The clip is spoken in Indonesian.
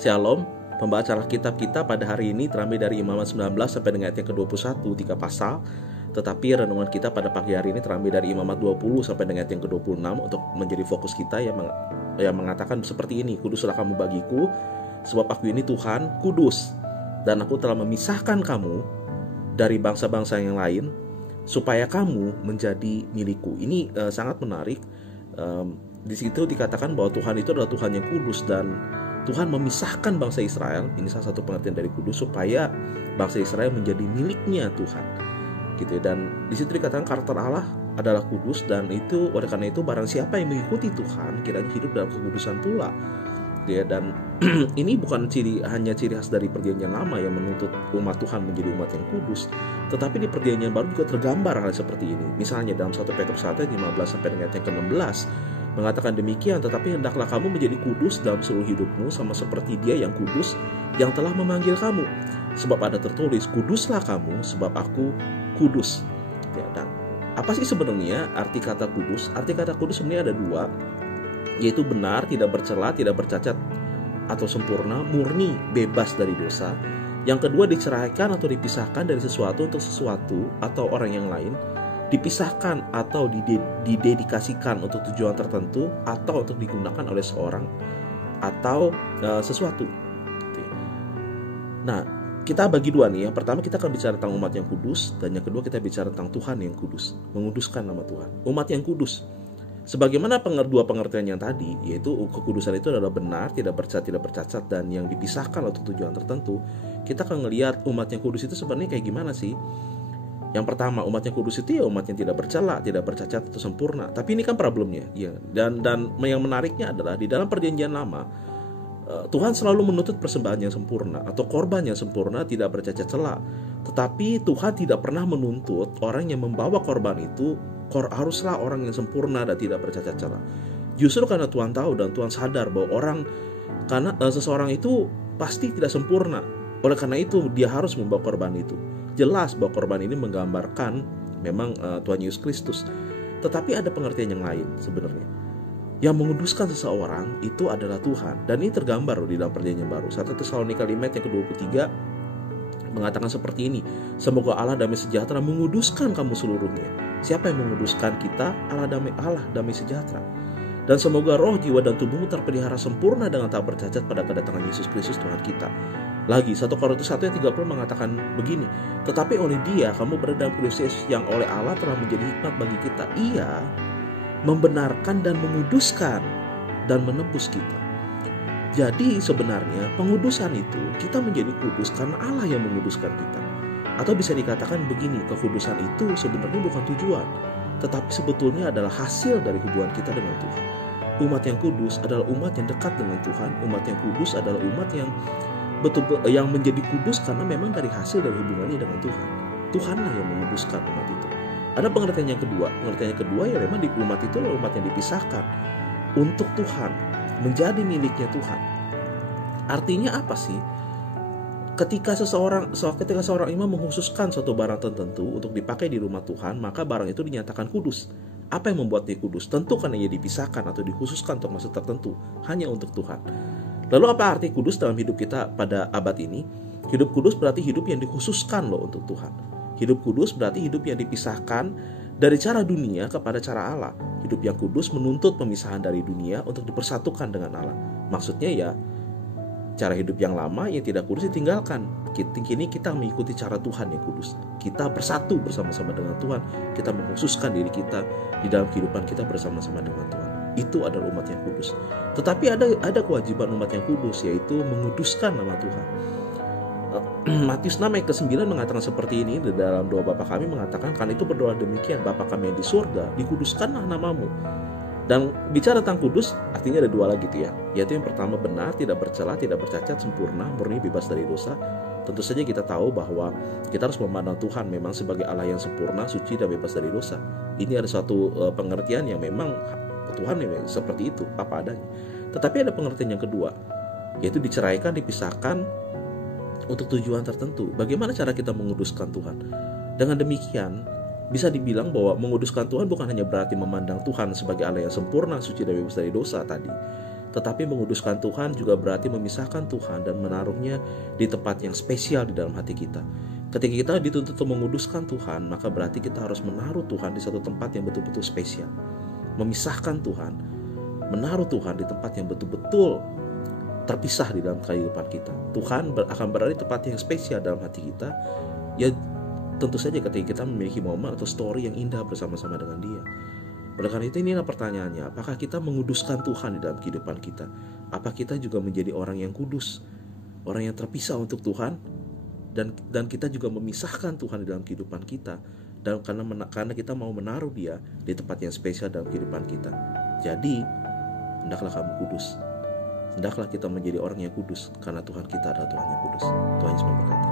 Shalom, pembacaan Alkitab kita pada hari ini terambil dari Imamat 19 sampai dengan ayat yang ke-21, 3 pasal. Tetapi renungan kita pada pagi hari ini terambil dari Imamat 20 sampai dengan ayat yang ke-26 untuk menjadi fokus kita yang mengatakan seperti ini. Kuduslah kamu bagiku, sebab aku ini Tuhan, kudus. Dan aku telah memisahkan kamu dari bangsa-bangsa yang lain, supaya kamu menjadi milikku. Ini sangat menarik. Di situ dikatakan bahwa Tuhan itu adalah Tuhan yang kudus, dan Tuhan memisahkan bangsa Israel. Ini salah satu pengertian dari kudus, supaya bangsa Israel menjadi miliknya Tuhan, gitu. Dan di situ dikatakan karakter Allah adalah kudus, dan itu oleh karena itu barang siapa yang mengikuti Tuhan kiranya hidup dalam kekudusan pula. Dan ini bukan hanya ciri khas dari perjanjian lama yang menuntut umat Tuhan menjadi umat yang kudus, tetapi di perjanjian baru juga tergambar hal seperti ini. Misalnya dalam 1 Petrus 1 ayat 15 sampai dengan ayat yang ke-16 mengatakan demikian, tetapi hendaklah kamu menjadi kudus dalam seluruh hidupmu, sama seperti Dia yang kudus yang telah memanggil kamu. Sebab ada tertulis, kuduslah kamu sebab aku kudus. Dan apa sih sebenarnya arti kata kudus? Arti kata kudus sebenarnya ada dua, yaitu benar, tidak bercela, tidak bercacat atau sempurna, murni, bebas dari dosa. Yang kedua, diceraikan atau dipisahkan dari sesuatu untuk sesuatu atau orang yang lain, dipisahkan atau didedikasikan untuk tujuan tertentu atau untuk digunakan oleh seorang atau sesuatu. Nah, kita bagi dua nih. Yang pertama kita akan bicara tentang umat yang kudus, dan yang kedua kita bicara tentang Tuhan yang kudus, menguduskan nama Tuhan. Umat yang kudus, sebagaimana dua pengertian yang tadi, yaitu kekudusan itu adalah benar, tidak bercacat, tidak bercacat, dan yang dipisahkan untuk tujuan tertentu. Kita akan melihat umat yang kudus itu sebenarnya kayak gimana sih. Yang pertama, umat yang kudus itu ya umat yang tidak bercela, tidak bercacat atau sempurna. Tapi ini kan problemnya, ya. Dan yang menariknya adalah di dalam perjanjian lama, Tuhan selalu menuntut persembahan yang sempurna atau korban yang sempurna, tidak bercacat celah. Tetapi Tuhan tidak pernah menuntut orang yang membawa korban itu haruslah orang yang sempurna dan tidak bercacat celah. Justru karena Tuhan tahu dan Tuhan sadar bahwa seseorang itu pasti tidak sempurna. Oleh karena itu dia harus membawa korban itu. Jelas bahwa korban ini menggambarkan memang Tuhan Yesus Kristus. Tetapi ada pengertian yang lain sebenarnya. Yang menguduskan seseorang itu adalah Tuhan. Dan ini tergambar di dalam perjanjian baru. 1 Tesalonika 5 ayat yang ke-23 mengatakan seperti ini. Semoga Allah damai sejahtera menguduskan kamu seluruhnya. Siapa yang menguduskan kita? Allah damai sejahtera. Dan semoga roh, jiwa, dan tubuhmu terpelihara sempurna dengan tak bercacat pada kedatangan Yesus Kristus Tuhan kita. Lagi 1 Korintus 1 ayat 30 mengatakan begini, tetapi oleh Dia kamu berada dalam Kristus yang oleh Allah telah menjadi hikmat bagi kita. Ia membenarkan dan menguduskan dan menebus kita. Jadi sebenarnya pengudusan itu kita menjadi kudus karena Allah yang menguduskan kita. Atau bisa dikatakan begini, kekudusan itu sebenarnya bukan tujuan, tetapi sebetulnya adalah hasil dari hubungan kita dengan Tuhan. Umat yang kudus adalah umat yang dekat dengan Tuhan. Umat yang kudus adalah umat yang betul-betul yang menjadi kudus karena memang dari hasil dari hubungannya dengan Tuhan. Tuhanlah yang menguduskan umat itu. Ada pengertian yang kedua. Pengertian yang kedua ya memang di umat itu adalah umat yang dipisahkan untuk Tuhan, menjadi miliknya Tuhan. Artinya apa sih? Ketika seorang imam mengkhususkan suatu barang tertentu untuk dipakai di rumah Tuhan, maka barang itu dinyatakan kudus. Apa yang membuat dia kudus? Tentu karena ia dipisahkan atau dikhususkan untuk maksud tertentu, hanya untuk Tuhan. Lalu apa arti kudus dalam hidup kita pada abad ini? Hidup kudus berarti hidup yang dikhususkan loh untuk Tuhan. Hidup kudus berarti hidup yang dipisahkan dari cara dunia kepada cara Allah. Hidup yang kudus menuntut pemisahan dari dunia untuk dipersatukan dengan Allah. Maksudnya ya, cara hidup yang lama yang tidak kudus ditinggalkan. Kini kita mengikuti cara Tuhan yang kudus. Kita bersatu bersama-sama dengan Tuhan. Kita mengkhususkan diri kita di dalam kehidupan kita bersama-sama dengan Tuhan. Itu adalah umat yang kudus. Tetapi ada kewajiban umat yang kudus, yaitu menguduskan nama Tuhan. Matius 6 ayat ke-9 mengatakan seperti ini. Di dalam doa Bapa kami mengatakan, karena itu berdoa demikian, Bapa kami yang di surga, dikuduskanlah namamu. Dan bicara tentang kudus, artinya ada dua lagi ya. Yaitu yang pertama benar, tidak bercela, tidak bercacat, sempurna, murni, bebas dari dosa. Tentu saja kita tahu bahwa kita harus memandang Tuhan memang sebagai Allah yang sempurna, suci, dan bebas dari dosa. Ini ada suatu pengertian yang memang Tuhan memang seperti itu, apa adanya. Tetapi ada pengertian yang kedua, yaitu diceraikan, dipisahkan untuk tujuan tertentu. Bagaimana cara kita menguduskan Tuhan? Dengan demikian, bisa dibilang bahwa menguduskan Tuhan bukan hanya berarti memandang Tuhan sebagai Allah yang sempurna, suci, dan bebas dari dosa tadi. Tetapi menguduskan Tuhan juga berarti memisahkan Tuhan dan menaruhnya di tempat yang spesial di dalam hati kita. Ketika kita dituntut untuk menguduskan Tuhan, maka berarti kita harus menaruh Tuhan di satu tempat yang betul-betul spesial. Memisahkan Tuhan, menaruh Tuhan di tempat yang betul-betul terpisah di dalam kehidupan kita. Tuhan akan berada di tempat yang spesial dalam hati kita. Ya tentu saja ketika kita memiliki momen atau story yang indah bersama-sama dengan Dia. Oleh karena itu inilah pertanyaannya, apakah kita menguduskan Tuhan di dalam kehidupan kita? Apa kita juga menjadi orang yang kudus, orang yang terpisah untuk Tuhan, dan kita juga memisahkan Tuhan di dalam kehidupan kita, dan karena kita mau menaruh Dia di tempat yang spesial dalam kehidupan kita. Jadi hendaklah kamu kudus, hendaklah kita menjadi orang yang kudus, karena Tuhan kita adalah Tuhan yang kudus. Tuhan Yesus memberkati.